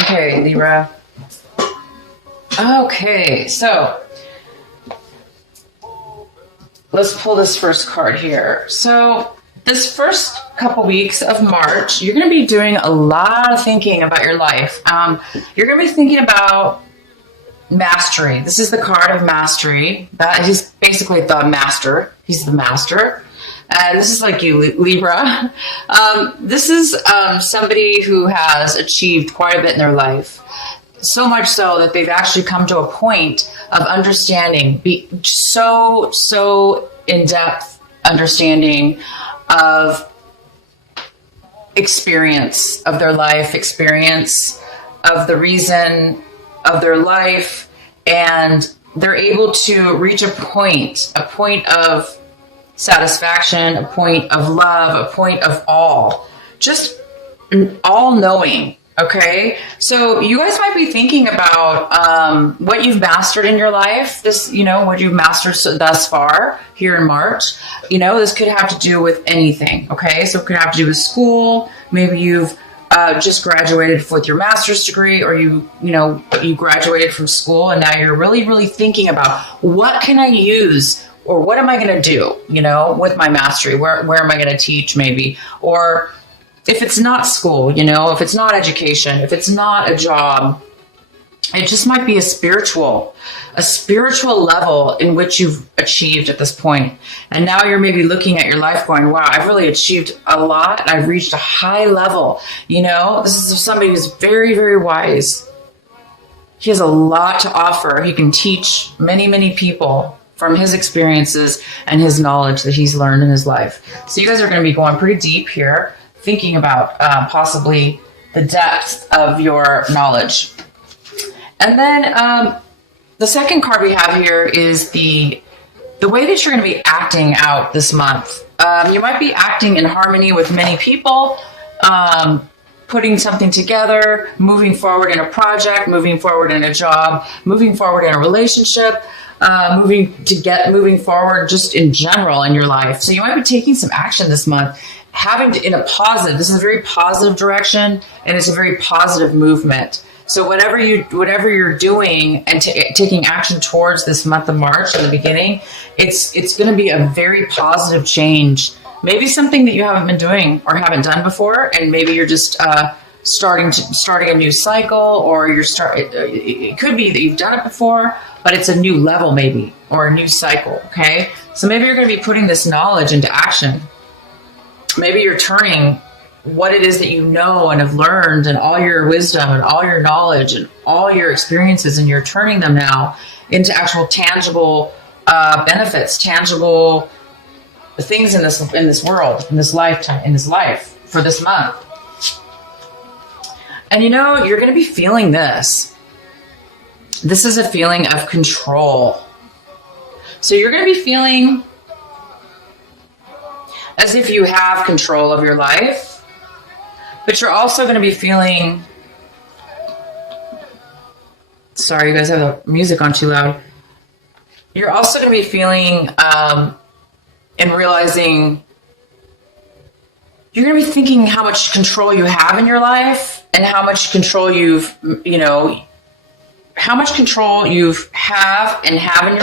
Okay, Libra. Okay, so let's pull this first card here. So this first couple weeks of March, you're going to be doing a lot of thinking about your life. You're going to be thinking about mastery. This is the card of mastery. He's basically the master. He's the master. And this is like you, Libra. This is somebody who has achieved quite a bit in their life. So much so that they've actually come to a point of understanding, so in-depth understanding of experience of their life, experience of the reason of their life, and they're able to reach a point of satisfaction, a point of love, a point of just all knowing. Okay, so you guys might be thinking about what you've mastered in your life. This, what you've mastered thus far here in March. This could have to do with anything. Okay, so it could have to do with school. Maybe you've just graduated with your master's degree, or you graduated from school, and now you're really, really thinking about what can I use, or what am I going to do, with my mastery? Where am I going to teach, maybe, or if it's not school, if it's not education, if it's not a job, it just might be a spiritual level in which you've achieved at this point. And now you're maybe looking at your life going, wow, I've really achieved a lot. I've reached a high level. This is somebody who's very, very wise. He has a lot to offer. He can teach many, many people from his experiences and his knowledge that he's learned in his life. So you guys are going to be going pretty deep here, thinking about possibly the depth of your knowledge. And then the second card we have here is the way that you're going to be acting out this month. You might be acting in harmony with many people, putting something together, moving forward in a project, moving forward in a job, moving forward in a relationship, moving forward just in general in your life. So you might be taking some action this month, in a positive. This is a very positive direction, and it's a very positive movement. So whatever you're doing and taking action towards this month of March in the beginning, it's going to be a very positive change. Maybe something that you haven't been doing or haven't done before, and maybe you're just starting a new cycle, or it could be that you've done it before, but it's a new level maybe, or a new cycle. Okay, so maybe you're going to be putting this knowledge into action. Maybe you're turning what it is that you know and have learned, and all your wisdom and all your knowledge and all your experiences, and you're turning them now into actual tangible benefits, tangible things in this world, in this lifetime, in this life for this month. And you're going to be feeling this. This is a feeling of control. So you're going to be feeling as if you have control of your life, but you're also going to be feeling, sorry, you guys have the music on too loud. You're also going to be feeling and realizing, you're going to be thinking how much control you have in your life, and how much control you have in your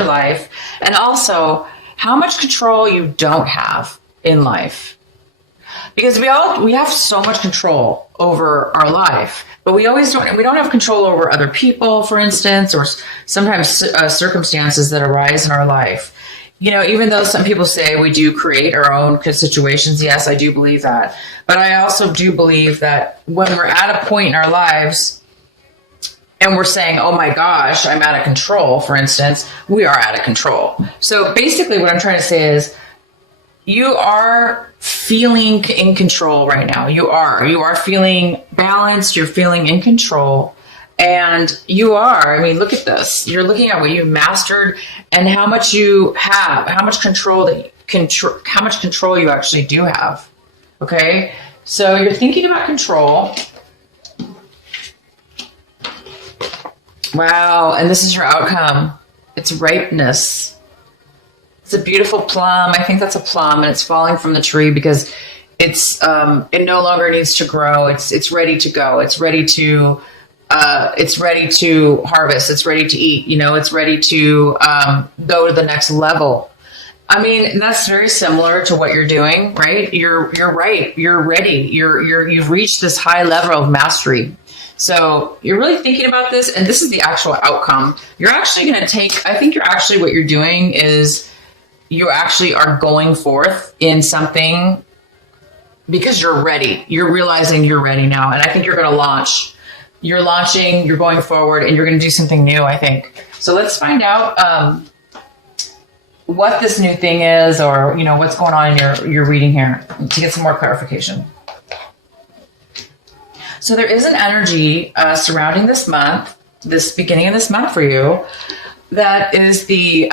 life, and also how much control you don't have in life. Because we have so much control over our life, but we don't have control over other people, for instance, or sometimes circumstances that arise in our life. Even though some people say we do create our own situations, yes, I do believe that. But I also do believe that when we're at a point in our lives and we're saying, oh my gosh, I'm out of control, for instance, we are out of control. So basically what I'm trying to say is, you are feeling in control right now. You are feeling balanced. You're feeling in control. And look at this. You're looking at what you mastered and how much you have, how much control you actually do have. Okay. So you're thinking about control. Wow. And this is your outcome. It's ripeness. It's a beautiful plum. I think that's a plum, and it's falling from the tree because it no longer needs to grow. It's ready to go. It's ready to it's ready to harvest. It's ready to eat. It's ready to go to the next level. I mean, that's very similar to what you're doing, right? You're right. You're ready. You've reached this high level of mastery. So you're really thinking about this, and this is the actual outcome. You're actually going to take, I think what you're doing is you actually are going forth in something because you're ready. You're realizing you're ready now. And I think you're going to launch. You're launching, you're going forward, and you're going to do something new, I think. So let's find out what this new thing is, or, what's going on in your reading here to get some more clarification. So there is an energy surrounding this month, this beginning of this month for you, that is the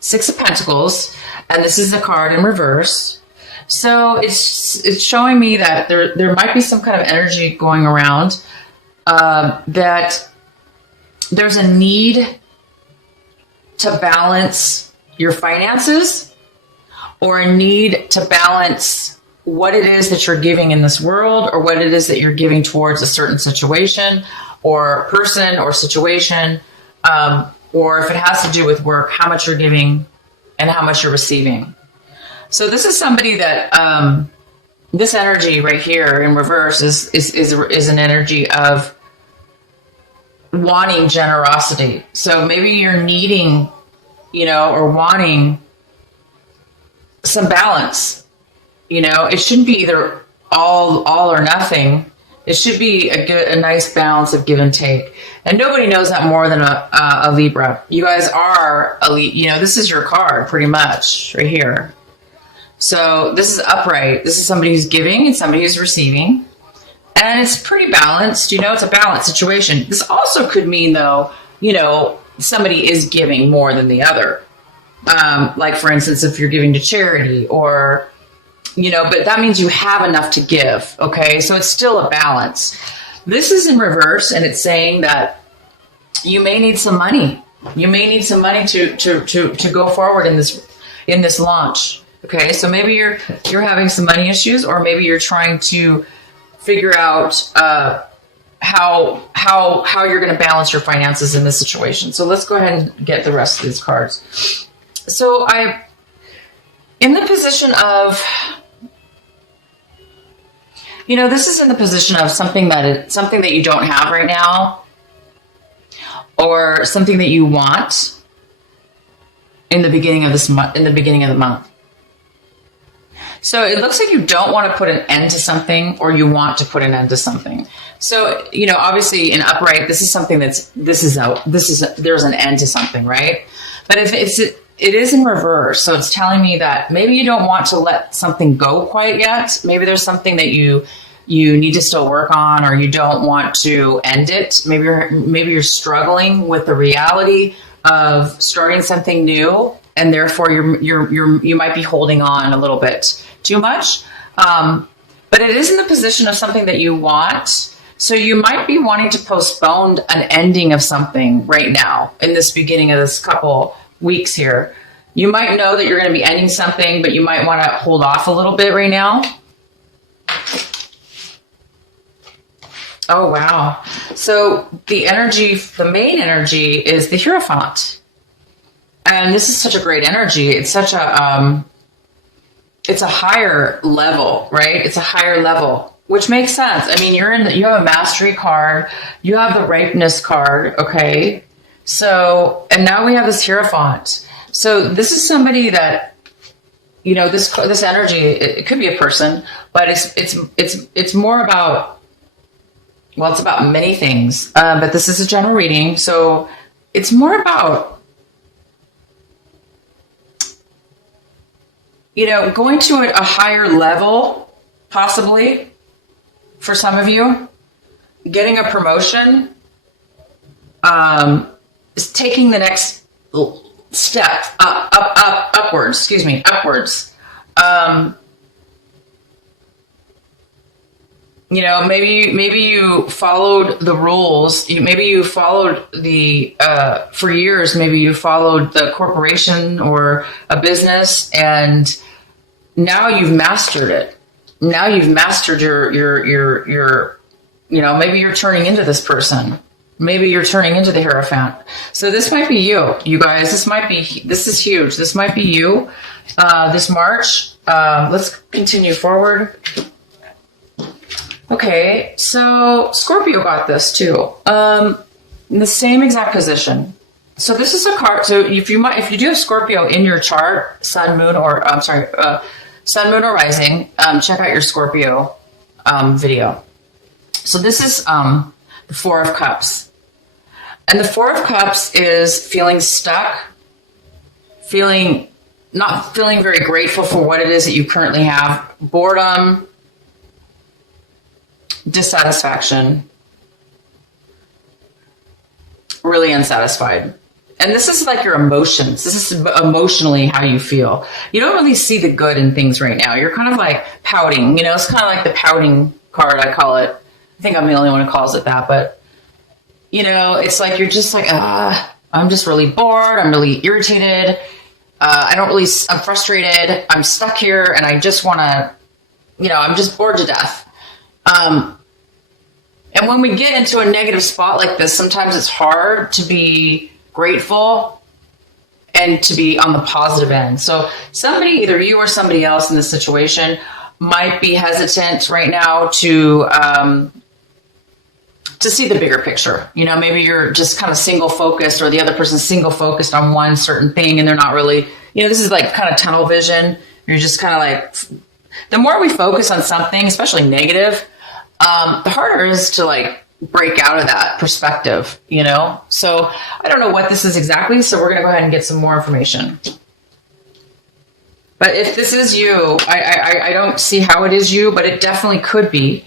Six of Pentacles, and this is a card in reverse. So it's showing me that there might be some kind of energy going around, that there's a need to balance your finances, or a need to balance what it is that you're giving in this world, or what it is that you're giving towards a certain situation or person or situation, or if it has to do with work, how much you're giving and how much you're receiving. So this is somebody that this energy right here in reverse is an energy of wanting generosity. So maybe you're needing, or wanting some balance. It shouldn't be either all or nothing. It should be a nice balance of give and take. And nobody knows that more than a Libra. You guys are this is your card pretty much right here. So this is upright. This is somebody who's giving and somebody who's receiving. And it's pretty balanced. It's a balanced situation. This also could mean, though, somebody is giving more than the other. Like, for instance, if you're giving to charity, or, but that means you have enough to give. Okay. So it's still a balance. This is in reverse, and it's saying that you may need some money. You may need some money to go forward in this launch. Okay. So maybe you're having some money issues, or maybe you're trying to figure out how you're going to balance your finances in this situation. So let's go ahead and get the rest of these cards. So I'm in the position of, this is in the position of something that you don't have right now, or something that you want in the beginning of the month. So it looks like you don't want to put an end to something, or you want to put an end to something. So, obviously in upright, this is something there's an end to something, right? But if it is in reverse, so it's telling me that maybe you don't want to let something go quite yet. Maybe there's something that you need to still work on, or you don't want to end it. Maybe you're struggling with the reality of starting something new, and therefore you might be holding on a little bit too much. But it is in the position of something that you want. So you might be wanting to postpone an ending of something right now in this beginning of this couple weeks here. You might know that you're going to be ending something, but you might want to hold off a little bit right now. Oh, wow. So the main energy is the Hierophant. And this is such a great energy. It's such a higher level, right? It's a higher level, which makes sense. I mean, you have a mastery card, you have the ripeness card. Okay. So, and now we have this Hierophant. So this is somebody that, this energy, it could be a person, but it's more about, well, it's about many things. But this is a general reading. So it's more about, going to a higher level, possibly, for some of you, getting a promotion, is taking the next step upwards. Maybe you followed the rules. Maybe you followed for years, maybe you followed the corporation or a business, and now you've mastered it. Now you've mastered your maybe you're turning into this person. Maybe you're turning into the Hierophant. So this might be you, you guys. This is huge. This might be you this March. Let's continue forward. Okay, so Scorpio got this too. In the same exact position. So this is a card. So if you do have Scorpio in your chart, Sun, Moon, or Sun, Moon, or Rising, check out your Scorpio video. So this is the Four of Cups. And the Four of Cups is feeling stuck, not feeling very grateful for what it is that you currently have, boredom, dissatisfaction, really unsatisfied. And this is like your emotions. This is emotionally how you feel. You don't really see the good in things right now. You're kind of like pouting, it's kind of like the pouting card, I call it. I think I'm the only one who calls it that, but it's like you're just like, I'm just really bored. I'm really irritated. I'm frustrated. I'm stuck here and I just want to, I'm just bored to death. And when we get into a negative spot like this, sometimes it's hard to be grateful and to be on the positive end. So somebody, either you or somebody else in this situation, might be hesitant right now to see the bigger picture. Maybe you're just kind of single focused, or the other person's single focused on one certain thing, and they're not really, this is like kind of tunnel vision. You're just kind of like, the more we focus on something, especially negative, the harder it is to like break out of that perspective, So I don't know what this is exactly, so we're going to go ahead and get some more information. But if this is you, I don't see how it is you, but it definitely could be.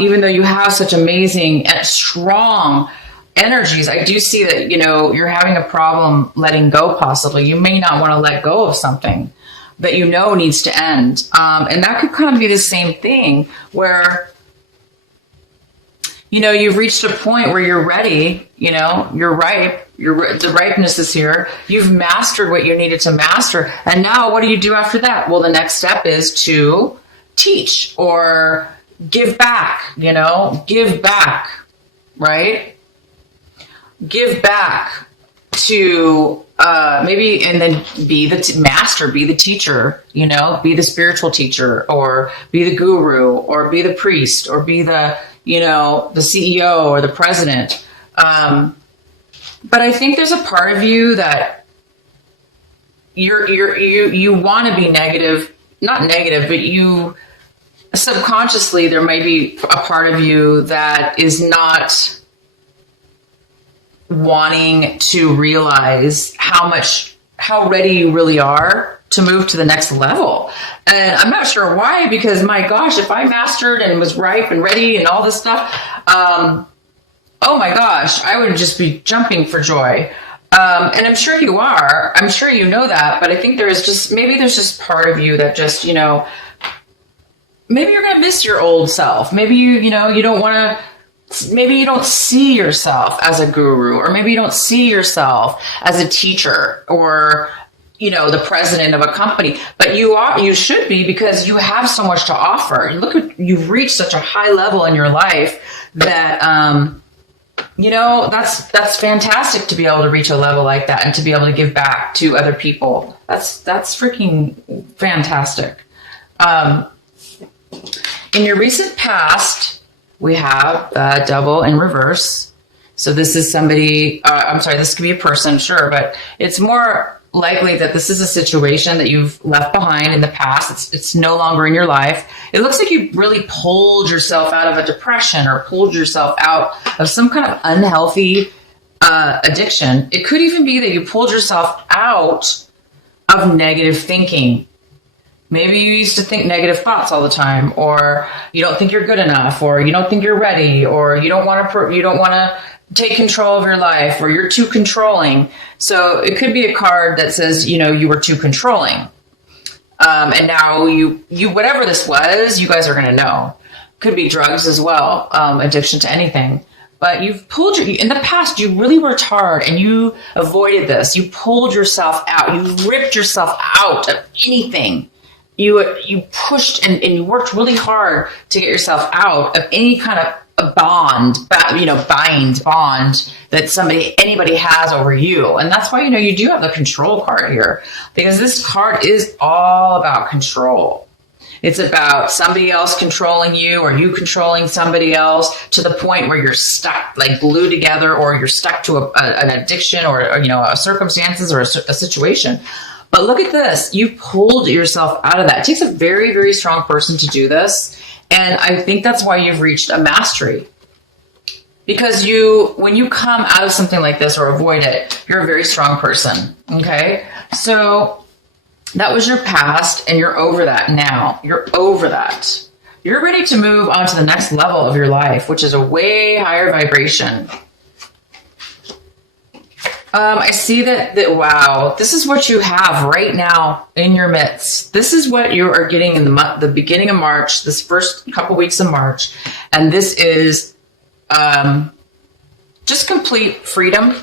Even though you have such amazing and strong energies, I do see that, you're having a problem letting go possibly. You may not want to let go of something that needs to end. And that could kind of be the same thing where, you've reached a point where you're ready, you're ripe, the ripeness is here. You've mastered what you needed to master. And now what do you do after that? Well, the next step is to teach or give back, give back, right? Give back to maybe, and then be the master, be the teacher, be the spiritual teacher, or be the guru, or be the priest, or be the, the CEO or the president. But I think there's a part of you that you want to be negative, not negative, but you subconsciously, there may be a part of you that is not wanting to realize how ready you really are to move to the next level. And I'm not sure why, because my gosh, if I mastered and was ripe and ready and all this stuff, oh my gosh, I would just be jumping for joy. And I'm sure you are. I'm sure you know that, but I think there's just part of you that just, maybe you're going to miss your old self. Maybe you don't want to, maybe you don't see yourself as a guru, or maybe you don't see yourself as a teacher or, the president of a company, but you should be, because you have so much to offer. You've reached such a high level in your life that, that's fantastic to be able to reach a level like that and to be able to give back to other people. That's freaking fantastic. In your recent past, we have the Devil in reverse. So this is somebody, this could be a person, sure, but it's more likely that this is a situation that you've left behind in the past. It's no longer in your life. It looks like you really pulled yourself out of a depression or pulled yourself out of some kind of unhealthy addiction. It could even be that you pulled yourself out of negative thinking. Maybe you used to think negative thoughts all the time, or you don't think you're good enough, or you don't think you're ready, or you don't want to take control of your life, or you're too controlling. So it could be a card that says, you were too controlling. And now you whatever this was, you guys are going to know. Could be drugs as well, addiction to anything. But in the past, you really worked hard and you avoided this. You pulled yourself out. You ripped yourself out of anything. You pushed and you worked really hard to get yourself out of any kind a bond that anybody has over you. And that's why, you do have the control card here, because this card is all about control. It's about somebody else controlling you, or you controlling somebody else, to the point where you're stuck, like glued together, or you're stuck to an addiction, or a circumstances, or a situation. But look at this. You pulled yourself out of that. It takes a very, very strong person to do this. And I think that's why you've reached a mastery. Because when you come out of something like this or avoid it, you're a very strong person. Okay? So that was your past, and you're over that now. You're over that. You're ready to move on to the next level of your life, which is a way higher vibration. I see that, wow, this is what you have right now in your midst. This is what you are getting in the beginning of March, this first couple weeks of March. And this is just complete freedom.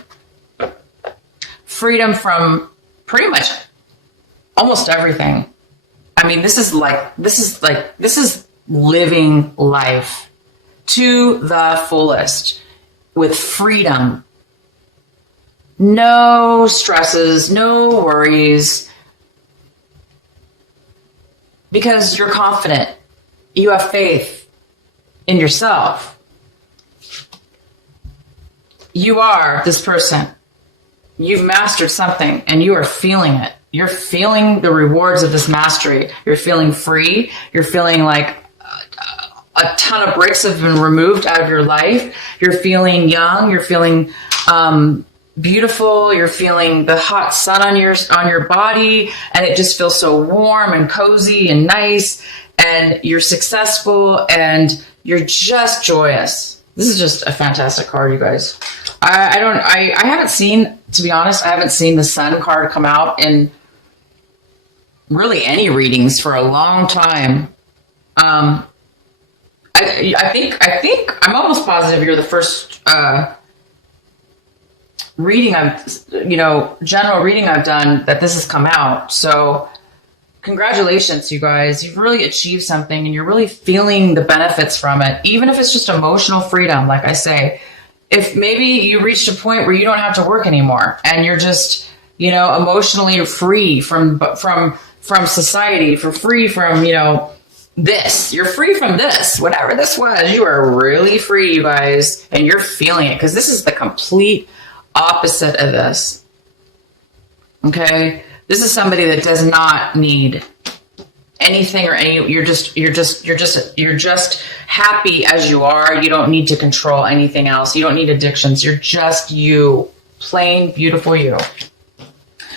Freedom from pretty much almost everything. I mean, this is living life to the fullest with freedom. No stresses, no worries, because you're confident. You have faith in yourself. You are this person. You've mastered something, and you are feeling it. You're feeling the rewards of this mastery. You're feeling free. You're feeling like a ton of bricks have been removed out of your life. You're feeling young. You're feeling beautiful. You're feeling the hot sun on your body, and it just feels so warm and cozy and nice. And you're successful, and you're just joyous. This is just a fantastic card, you guys. I haven't seen, to be honest, I haven't seen the Sun card come out in really any readings for a long time. I think I'm almost positive you're the first reading general reading I've done that this has come out. So congratulations, you guys. You've really achieved something, and you're really feeling the benefits from it, even if it's just emotional freedom. Like I say, if maybe you reached a point where you don't have to work anymore, and you're just, emotionally free from society, free from, this. You're free from this, whatever this was. You are really free, you guys, and you're feeling it, because this is the complete opposite of this. Okay? This is somebody that does not need anything or you're just happy as you are. You don't need to control anything else. You don't need addictions. You're just you, plain beautiful you.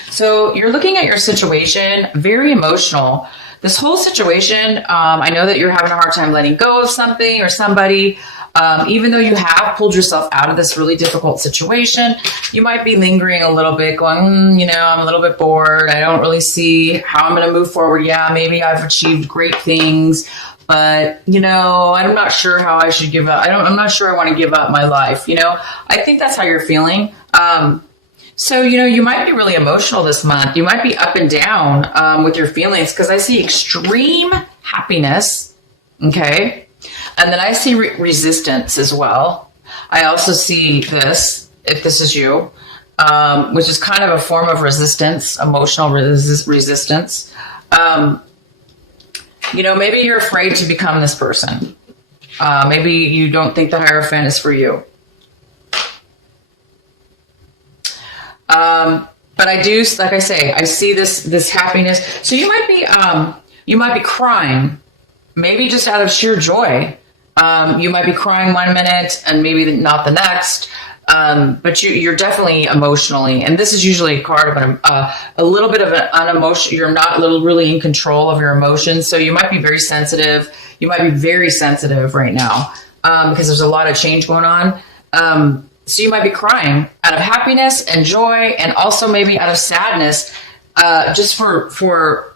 So you're looking at your situation, very emotional. This whole situation, I know that you're having a hard time letting go of something or somebody. Even though you have pulled yourself out of this really difficult situation, you might be lingering a little bit, going, I'm a little bit bored. I don't really see how I'm going to move forward. Yeah, maybe I've achieved great things, but, I'm not sure how I should give up. I'm not sure I want to give up my life. I think that's how you're feeling. So, you might be really emotional this month. You might be up and down with your feelings, because I see extreme happiness. Okay. And then I see resistance as well. I also see this, if this is you, which is kind of a form of resistance, emotional resistance. Maybe you're afraid to become this person. Maybe you don't think the Hierophant is for you. But I do, like I say, I see this happiness. So you might be crying, maybe just out of sheer joy. You might be crying 1 minute and maybe not the next. But you're definitely emotionally, and this is usually a card of a little bit of an unemotional. You're not really in control of your emotions, so you might be very sensitive. You might be very sensitive right now because there's a lot of change going on. So you might be crying out of happiness and joy, and also maybe out of sadness, just for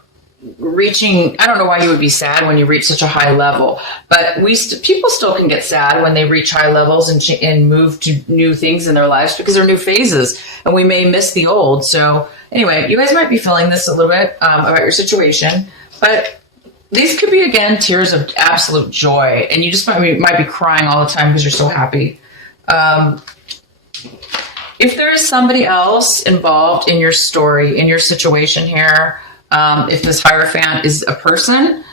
reaching. I don't know why you would be sad when you reach such a high level, but people still can get sad when they reach high levels and move to new things in their lives, because they're new phases, and we may miss the old. So anyway, you guys might be feeling this a little bit about your situation, but these could be, again, tears of absolute joy, and you just might be crying all the time because you're so happy. If there is somebody else involved in your story, in your situation here, if this Hierophant is a person,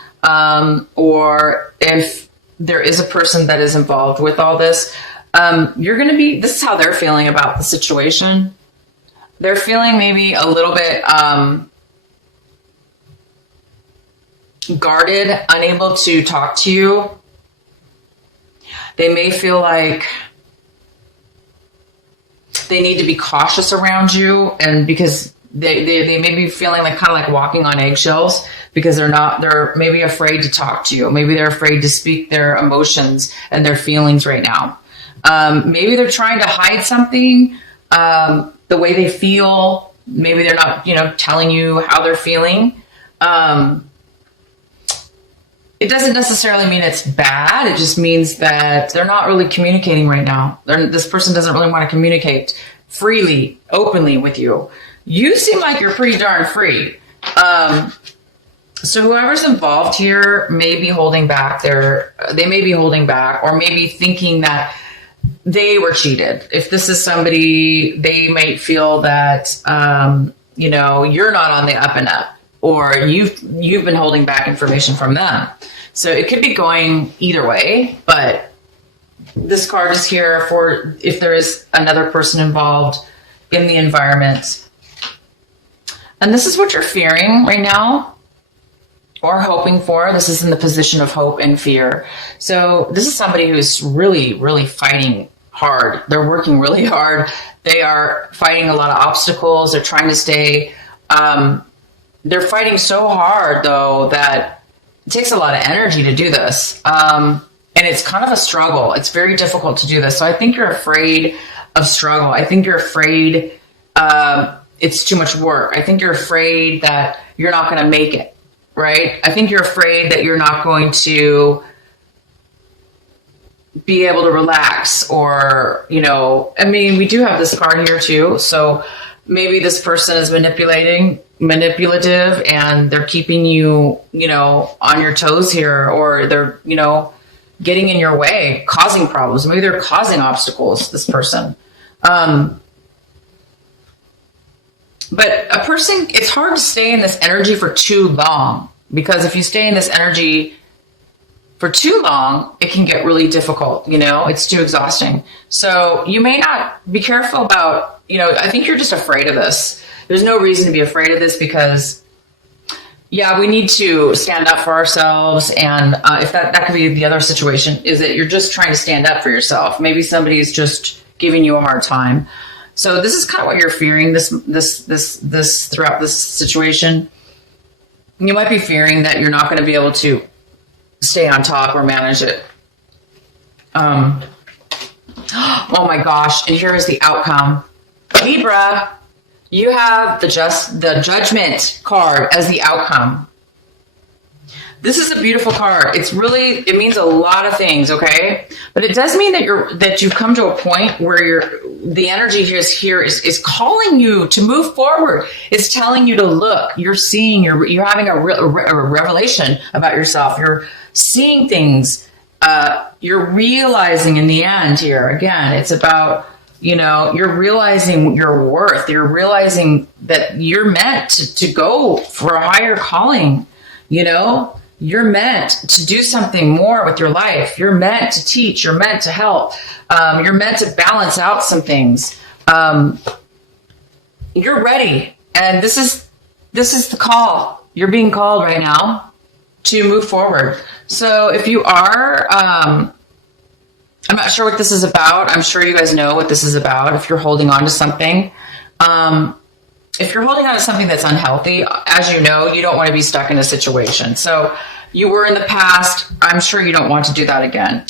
or if there is a person that is involved with all this, this is how they're feeling about the situation. They're feeling maybe a little bit guarded, unable to talk to you. They may feel like they need to be cautious around you, and because they may be feeling like kind of like walking on eggshells because they're maybe afraid to talk to you. Maybe they're afraid to speak their emotions and their feelings right now. Maybe they're trying to hide something, the way they feel. Maybe they're not, telling you how they're feeling. It doesn't necessarily mean it's bad. It just means that they're not really communicating right now. This person doesn't really want to communicate freely, openly with you. You seem like you're pretty darn free. So whoever's involved here may be holding back they may be holding back, or maybe thinking that they were cheated. If this is somebody, they might feel that, you're not on the up and up, or you've been holding back information from them. So it could be going either way, but this card is here for if there is another person involved in the environment. And this is what you're fearing right now, or hoping for. This is in the position of hope and fear. So this is somebody who's really, really fighting hard. They're working really hard. They are fighting a lot of obstacles. They're trying to stay, they're fighting so hard though that it takes a lot of energy to do this. And it's kind of a struggle. It's very difficult to do this. So I think you're afraid of struggle. I think you're afraid it's too much work. I think you're afraid that you're not going to make it, right? I think you're afraid that you're not going to be able to relax, or, we do have this card here too. So maybe this person is manipulative, and they're keeping you, on your toes here, or they're, getting in your way, causing problems. Maybe they're causing obstacles, this person. But a person, it's hard to stay in this energy for too long, because if you stay in this energy for too long, it can get really difficult. It's too exhausting. So you may not be careful about, I think you're just afraid of this. There's no reason to be afraid of this, because we need to stand up for ourselves. And if that could be the other situation, is that you're just trying to stand up for yourself. Maybe somebody is just giving you a hard time. So this is kind of what you're fearing this throughout this situation. You might be fearing that you're not going to be able to stay on top or manage it. Oh my gosh. And here is the outcome. Libra, you have the Judgment card as the outcome. This is a beautiful card. It means a lot of things, okay? But it does mean that you've come to a point where the energy here is calling you to move forward. It's telling you to look. You're seeing, you're having a revelation about yourself. You're seeing things. You're realizing in the end here, again, it's about, you're realizing your worth. You're realizing that you're meant to go for a higher calling, You're meant to do something more with your life. You're meant to teach. You're meant to help. You're meant to balance out some things. You're ready. And this is the call. You're being called right now to move forward. So if you are, I'm not sure what this is about. I'm sure you guys know what this is about. If you're holding on to something, if you're holding on to something that's unhealthy, as you know, you don't want to be stuck in a situation. So you were in the past. I'm sure you don't want to do that again.